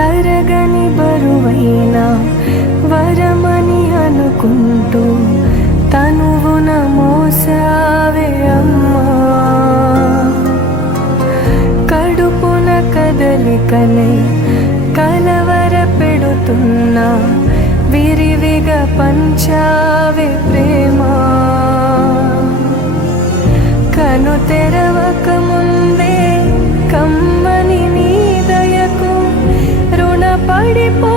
తరగని బరువైన వరమని అనుకుంటూ తనువున మోసావే అమ్మా. కడుపున కదలికలే కలవర పెడుతున్నా విరివిగా పంచావే ప్రేమ. కను తెరవక ముందే కమ్మని నీ దయకు రుణపడిపో